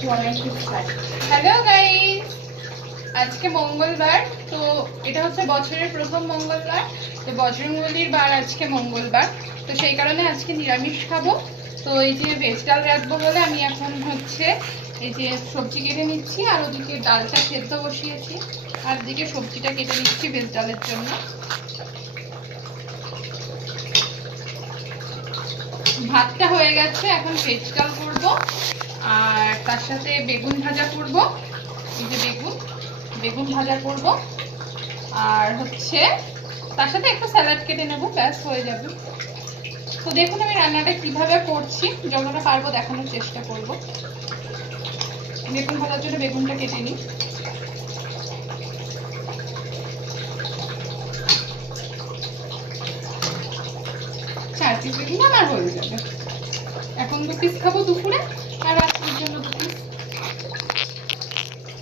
Hello guys, আজকে মঙ্গলবার। তো এটা হচ্ছে বছরের প্রথম মঙ্গলবার। তো বজরংবলীর বার আজকে মঙ্গলবার, তো সেই কারণে আজকে নিরামিষ খাবো। তো এই যে ভেজ ডাল রাখবো বলে আমি এখন হচ্ছে এই যে সবজি কেটে নিচ্ছি, আর ওদিকে ডালটা সেদ্ধ বসিয়েছি, আর দিকে সবজিটা কেটে নিচ্ছি ভেজ ডালের জন্য। ভাতটা হয়ে গেছে, এখন ভেজ ডাল করবো, আর তার সাথে বেগুন ভাজা করব। এই যে বেগুন ভাজা করব, আর হচ্ছে তার সাথে একটু স্যালাড কেটে নেবো, ব্যাস হয়ে যাবে। তো দেখুন আমি রান্নাটা কিভাবে করছি, যতটা পারবো দেখানোর চেষ্টা করব। বেগুন ভাজার জন্য বেগুনটা কেটে নিই। 4 পিস বেগুন আমার হয়ে যাবে। এখন 2 পিস খাবো দুপুরে, আর রাত্রির জন্য 2 পিস।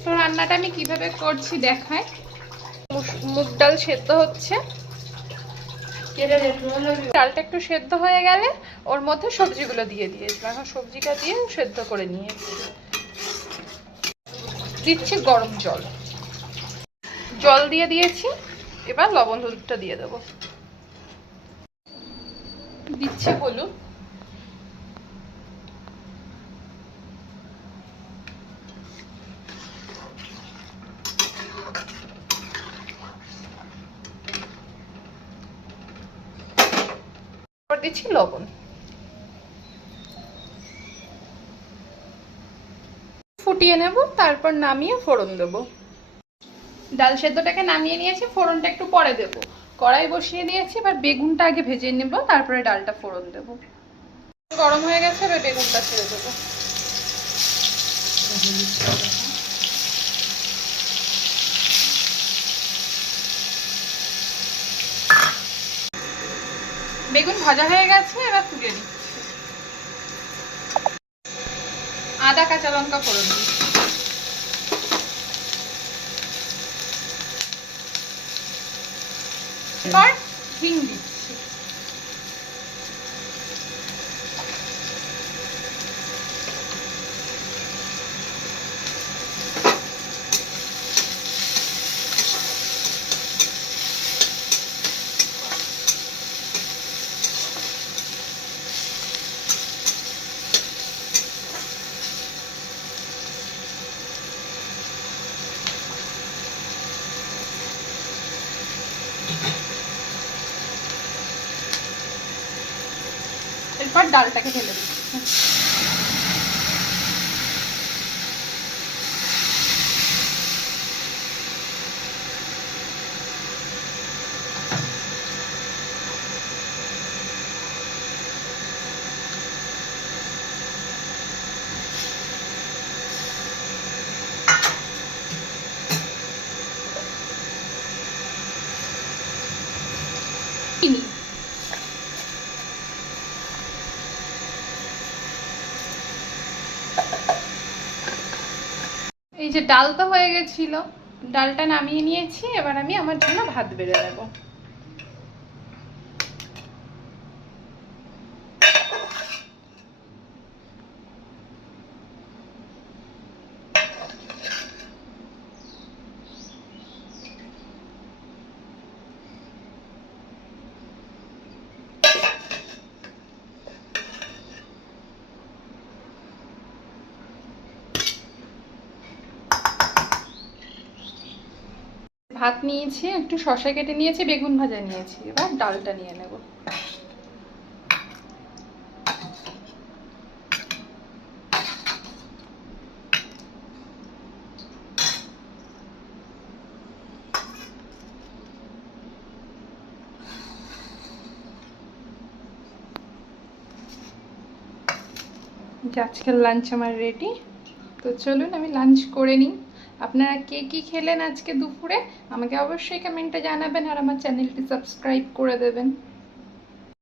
তো রান্নাটা আমি কিভাবে করছি দেখাই। মুগ ডাল সেদ্ধ হচ্ছে, ডালটা একটু সেদ্ধ হয়ে গেলে ওর মধ্যে সবজিগুলো দিয়ে দিয়েছি। এখন সবজিটা দিয়ে সেদ্ধ করে নিয়েছি। দিচ্ছি গরম জল দিয়ে দিয়েছি। এবার লবণ হলুদটা দিয়ে দেবো। দিচ্ছি হলুদ, দিচ্ছি লবণ, ফুটিয়ে নেব, তারপর নামিয়ে ফোড়ন দেব। ডাল সেদ্ধটাকে নামিয়ে নিয়েছি, ফোড়নটা একটু পরে দেব। কড়াই বসিয়ে দিয়েছি, এবার বেগুনটা আগে ভেজে নেব, তারপরে ডালটা ফোড়ন দেব। গরম হয়ে গেছে, এবার বেগুনটা ছেড়ে দেবো। বেগুন ভাজা হয়ে গেছে, এবার তুলে নিচ্ছি। আদা কাঁচা লঙ্কা ফোড়ন দিচ্ছি। এবার হিং দিচ্ছি। এরপর ডালটাকে ঢেলে দিচ্ছি। এই যে ডাল তো হয়ে গেছিল, ডালটা নামিয়ে নিয়েছি। এবার আমি আমার জন্য ভাত বেড়ে দেবো। ভাত নিয়েছি, একটু শসা কেটে নিয়েছি, বেগুন ভাজা নিয়েছি। এবার ডালটা নিয়ে নেব। আজকের লাঞ্চ আমার রেডি। তো চলুন আমি লাঞ্চ করে নিই। আপনারা কে কী খেলেন আজকে দুপুরে আমাকে অবশ্যই কমেন্টে জানাবেন, আর আমার চ্যানেলটি সাবস্ক্রাইব করে দেবেন।